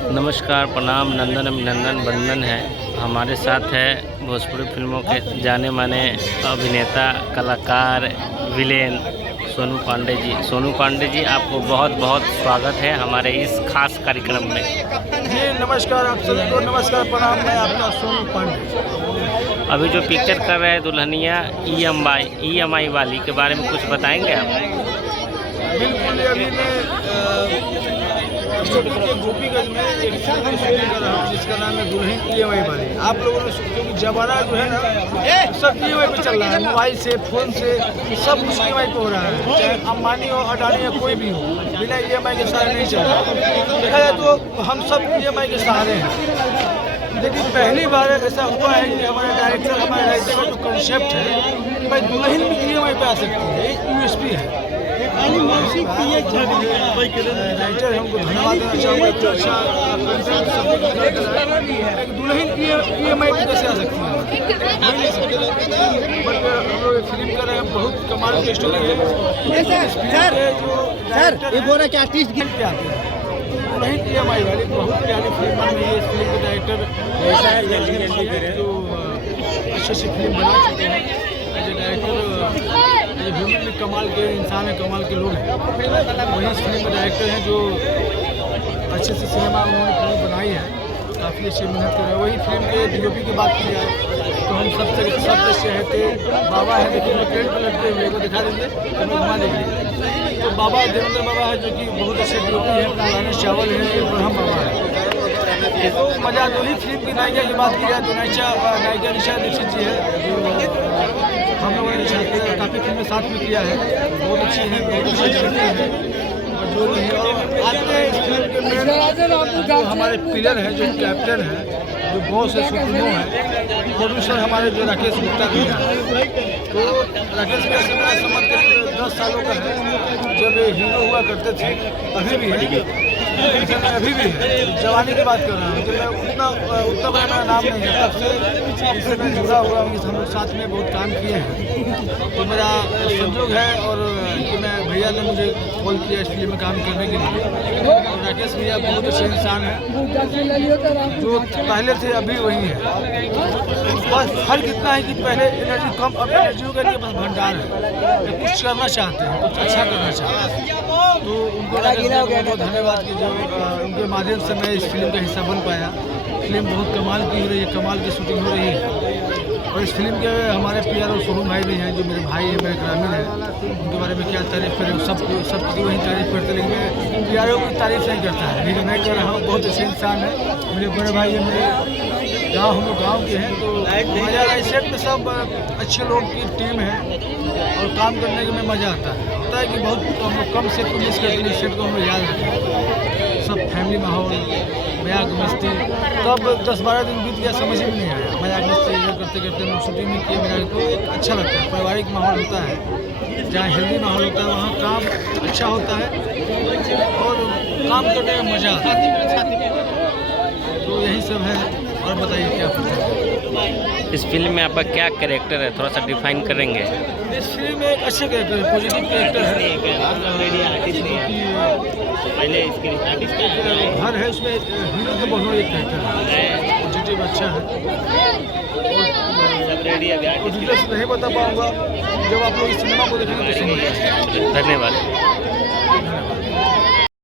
नमस्कार, प्रणाम, नंदन अभिनंदन वंदन है। हमारे साथ है भोजपुरी फिल्मों के जाने माने अभिनेता, कलाकार, विलेन सोनू पांडे जी। सोनू पांडे जी, आपको बहुत बहुत स्वागत है हमारे इस खास कार्यक्रम में। जी नमस्कार, आप सभी को नमस्कार, प्रणाम। मैं आपका सोनू पांडे। अभी जो पिक्चर कर रहे हैं दुल्हनिया EMI वाली के बारे में कुछ बताएंगे आप? बिल्कुल, अभी मैं गोपीगंज में एक फिल्म की शूटिंग कर रहा हूँ जिसका नाम है दुल्हन EMI वाली। आप लोगों ने क्योंकि जमाना जो है ना सब EMI पे चल रहा है, मोबाइल से, फोन से, सब कुछ EMI पे हो रहा है। चाहे अंबानी हो, अडानी हो, कोई भी हो, बिना EMI के सहारे नहीं चल रहा। देखा जाए तो हम सब EMI के सहारे हैं, लेकिन पहली बार ऐसा हुआ है कि हमारे डायरेक्टर, हमारे राइटर का जो कंसेप्ट है भाई दुल्हन भी EMI पे आ सकती है, एक USP है। राइटर है, उनको धन्यवाद देना चाहूँगा। तो अच्छा दुल्हन EMI पे कैसे आ सकती है, नहीं सकती। बट हम लोग फिल्म कर रहे हैं, बहुत कमाल की स्टोरी है। दुल्हन EMI वाली बहुत प्यारी फिल्म बन रही है। इस फिल्म के डायरेक्टर जो अच्छे से फिल्म बना चुके हैं, डायरेक्टर भी कमाल के इंसान है, कमाल के लोग हैं। वही इस फिल्म के डायरेक्टर हैं जो अच्छे से सिनेमा उन्होंने फिल्म बनाई है, काफ़ी अच्छी मेहनत कर रहे हैं। वही फिल्म के DOP की बात की जाए तो हम सब शहते बाबा है, देखिए ट्रेन पर लटके हुए को दिखा देंगे तो मैं घुमा देंगे। तो बाबा देवेंद्र बाबा है जो कि बहुत अच्छे DOP है, पुराने चावल है, ब्रह्म बाबा है। तो मजा तो ही फिल्म की नायिका की बात की जाए तो नायिका निशा दीक्षित जी है, जो हम लोगों ने काफ़ी फिल्में साथ में किया है, बहुत अच्छी है, बहुत अच्छी लगती है। और जो आते इस फिल्म के मेन जो हमारे पिलर है, जो कैप्टन है, जो बॉस है, सुप्रीमो है, प्रोड्यूसर हमारे जो राकेश गुप्ता भी हैं। तो राकेश का संबंध करीब 10 सालों का है। जब हीरो हुआ करते थे, अभी भी है, अभी भी है, जवानी की बात कर रहा हूँ। तो मैं उतना बड़ा मेरा नाम नहीं है, तब से इससे मैं जुड़ा हुआ हूँ, हम लोग साथ में बहुत काम किए हैं। तो मेरा संजोग है और कि मैं भैया ने मुझे कॉल किया इस फिल्म में काम करने के लिए। और राकेश भैया बहुत अच्छे इंसान हैं, जो पहले थे अभी वही है। बस फर्क इतना है कि पहले एनर्जी कम, अब एनर्जी का बस भंडार है, कुछ करना चाहते हैं, कुछ अच्छा करना चाहते हैं। तो उनको बहुत धन्यवाद कि जो उनके माध्यम से मैं इस फिल्म का हिस्सा बन पाया। फिल्म बहुत कमाल की हो रही है, कमाल की शूटिंग हो रही है। और इस फिल्म के हमारे PR और सोनू भाई भी हैं, जो मेरे भाई हैं, मेरे ग्रामीण हैं। उनके बारे में क्या तारीफ़ करें, सब की वही तारीफ़ करते, लेकिन मैं PR की तारीफ़ नहीं करता है, लेकिन मैं कर रहा हूँ। बहुत अच्छे इंसान है, मेरे बड़े भाई हैं, मेरे गाँव, हम लोग गाँव के हैं। तो मज़ा आता है, सेट में सब अच्छे लोग की टीम है और काम करने में मज़ा आता है। होता है कि बहुत हम लोग कम सेट को मिस करते हैं, सेट को हम लोग याद रखें। सब फैमिली माहौल, मजाक मस्ती, तब 10-12 दिन बीत गया, समझ में नहीं आया। मजाक मस्ती करते करते हम शूटिंग में किए, मेरा तो एक अच्छा लगता है। पारिवारिक माहौल होता है, जहाँ हेल्दी माहौल होता है, वहाँ काम अच्छा होता है और काम करने में मज़ा आता है। तो यही सब है। और बताइए क्या पता है इस फिल्म में आपका क्या कैरेक्टर है, थोड़ा सा डिफाइन करेंगे? इस फिल्म में एक अच्छे कैरेक्टर है, पॉजिटिव कैरेक्टर है। हर है उसमें हीरो तो बहुत एक कैरेक्टर है, पॉजिटिव अच्छा है। और डिटेल्स नहीं बता पाऊँगा, जब आप लोग इस सिनेमा को देखेंगे तो समझ। धन्यवाद।